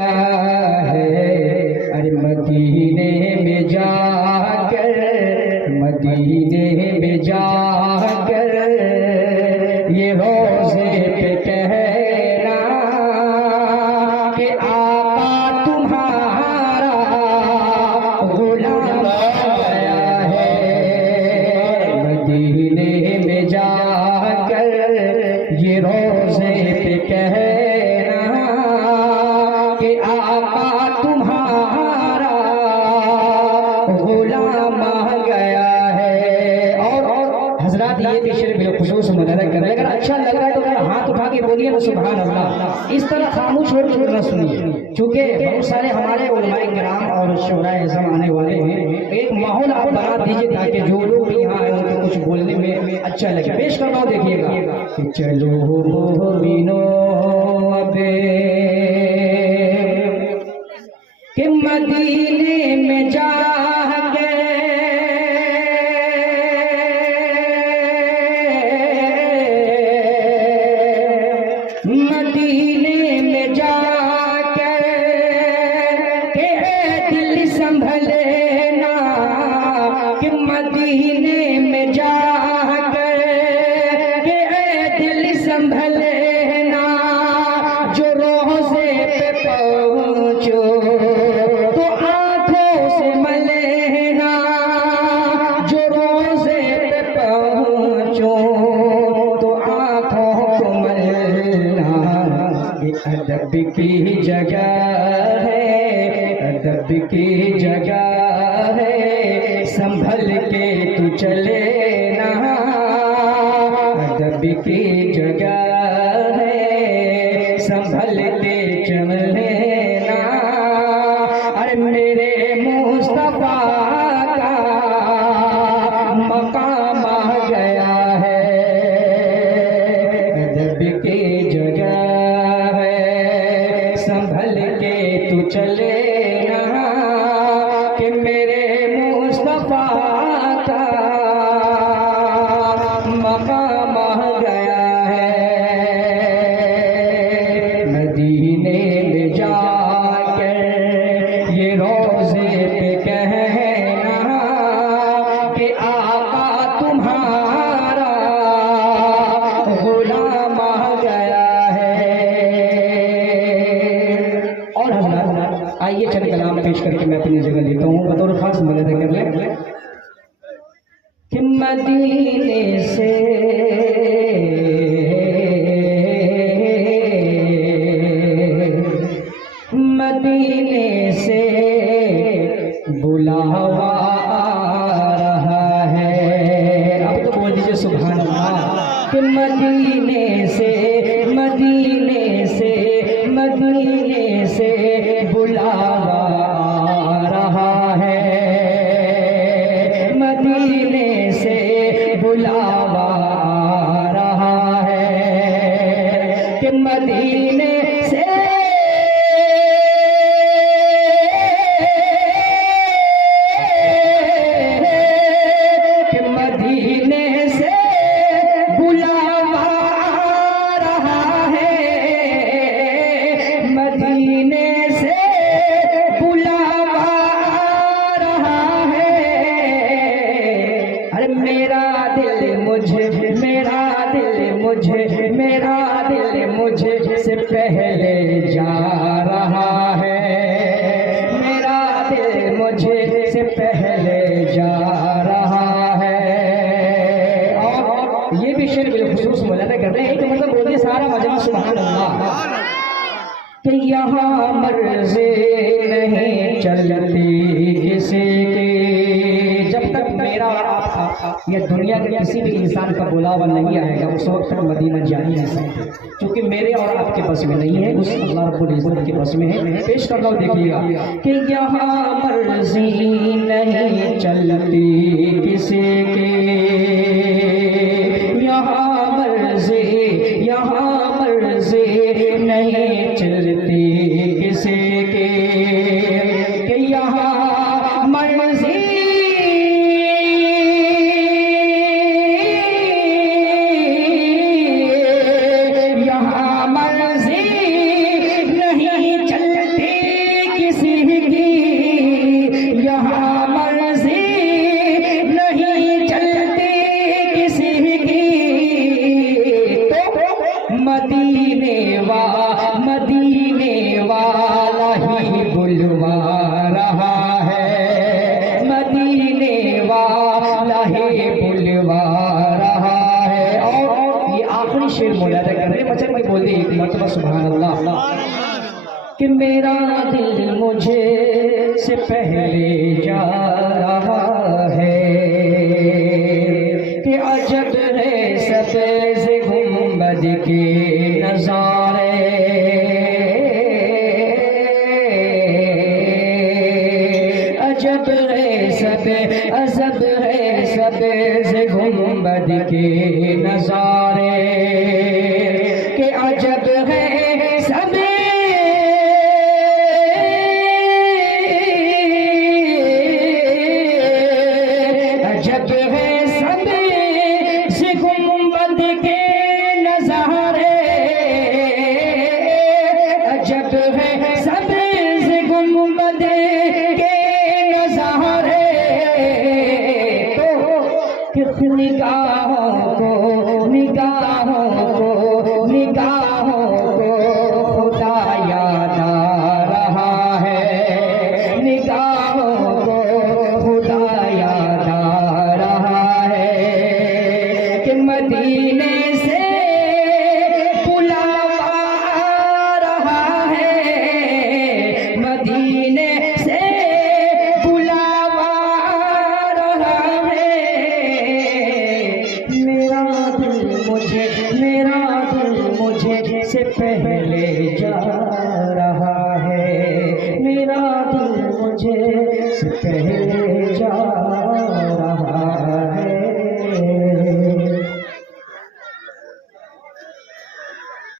है। अरे मदीने में जाकर, मदीने में जाकर ये रोज़े पे कहना कि आका तुम्हारा गुलाम गया है। मदीने में जाकर ये रोज़े पे कहना कि आका तुम्हारा गुलाम गया है। और हजरात ये भी शेर बिलखुसूस मुनादा कर रहे हैं। अगर अच्छा लग रहा है तो हाथ उठा के बोलिए ना सुभान अल्लाह। इस तरह खामोश होकर ना सुनिए, क्योंकि बहुत सारे हमारे उलमाए किराम और शोराए इज़्ज़म आने वाले हैं। एक माहौल आप बना दीजिए ताकि जो लोग भी यहाँ आए उनको कुछ बोलने में अच्छा लगे। पेश करना देखिएगा कि चलो मोमिनो अबे कि मदीने में जाके मदीने में जाके के दिल संभले ना, कि मदीने में जाके के दिल संभले ना। जो रोज़े पे पहुँचो तो आंखों से मलेना, जो रोज़े पे पहुँचो तो आंखों को मलना। ये अदब की जगह है, अदब की जगह है, संभल के तू चले ना। अदब की जगह है, संभल के चले ना। अरे मेरे मुस्तफा का मकाम आ गया है। अदब की जगह है, संभल के तू चले ना, कि मेरे मुस्तफा का मकाम आ गया है। मदीने में जाकर ये रोज़े पे कहना कि आका तुम्हारा गुलाम आ गया है। और हज़रात आइए चंद कलाम पेश करके मैं अपनी जगह लेता हूँ, बतौर खास मदद कर ले कि मदीने से मदीने से बुलावा आ रहा है। अब तो बोल दीजिए सुभान अल्लाह। कि मदीने से, मदीने से, मदीने से बुलावा आ रहा है। मदीने से बुलावा आ रहा है। कि मदीने से मेरा दिल मुझसे पहले जा रहा है। मेरा दिल मुझसे पहले जा रहा है। और ये भी शेर बिलखुसूस मुलादा कर रहे हैं। तो मतलब बोलिए सारा मजमा सुभान अल्लाह। कि यहाँ मर्ज़ी नहीं चलती किसी की, जब तक मेरा और आपका या दुनिया के किसी भी इंसान का बुलावा नहीं आएगा उस वक्त तक मदीना जा ही नहीं सकते, क्योंकि मेरे और आपके बस में नहीं है, उस अल्लाह रब्बुल इज़्ज़त के बस में है। पेश करना देखिएगा कि यहाँ मर्ज़ी नहीं चलती किसी की, यहाँ मर्ज़ी नहीं चलती किसी की, कि यहाँ मर्ज़ी यहाँ मर्ज़ी नहीं चलती मेरा दिल मुझे से पहले जा रहा है कि अजब है सफेद गुंबद के नजारे, अजब है सफेद गुंबद के नजारे, के अजब है निगाहों को खुदा याद आ रहा है, निगाहों को खुदा याद आ रहा है कि मदीने से बुलावा आ रहा है, मदीने से बुलावा आ रहा है। मेरा दिल मुझे से पहले जा रहा है, मेरा दिल मुझे से पहले